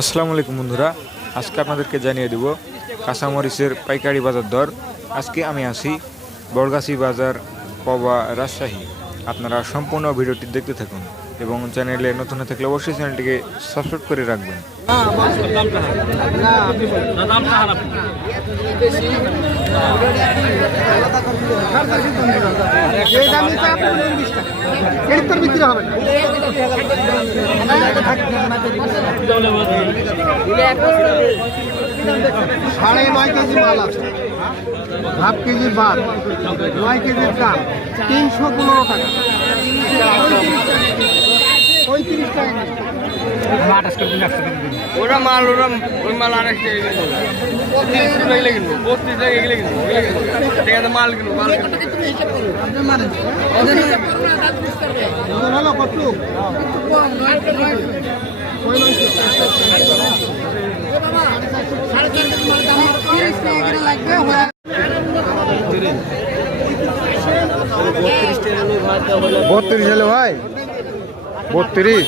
আসসালামু আলাইকুম বন্ধুরা, আজকে আপনাদেরকে জানিয়ে দেব কাঁচামরিচের পাইকারি বাজার দর। আজকে আমি আছি বড়গাছি বাজার, পবা, রাজশাহী। আপনারা সম্পূর্ণ ভিডিওটি দেখতে থাকুন এবং চ্যানেলে নতুন হয়ে থাকলে অবশ্যই চ্যানেলটিকে সাবস্ক্রাইব করে রাখবেন। সাড়ে 9 কেজি মাল আছে, হাফ কেজি ভাত, 9 কেজির চাল, 315 টাকা, 35 টাকা। ওরা মাল ওই মাল আর একটা মাল কিনবো ভালো কত বত্রিশ হলো ভাই, 32।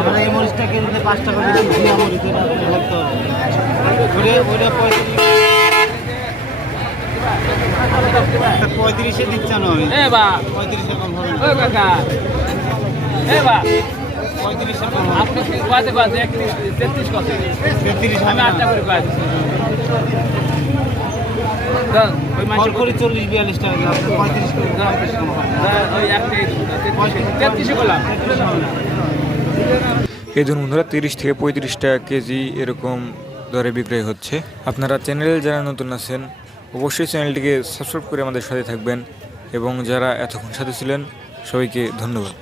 আমরা এই মরিচটা কিনতে 5 টাকা বেশি ভুয়া মরিচ লাগতে হবে। ওইটা 35 দিচ্ছে না আমি। 35 কম হবে না। 35 কম হবে। আপনি কত কত 33 কত 33 আমি 8 টাকা করে পাই ওই মাছ করে 40-42 টাকা 35 করে কম হবে। ওই একটা 33 করলাম। এই জন্য বন্ধুরা 30 থেকে 35 টাকা কেজি এরকম দরে বিক্রয় হচ্ছে। আপনারা চ্যানেলে যারা নতুন আছেন অবশ্যই চ্যানেলটিকে সাবস্ক্রাইব করে আমাদের সাথে থাকবেন এবং যারা এতক্ষণ সাথে ছিলেন সবাইকে ধন্যবাদ।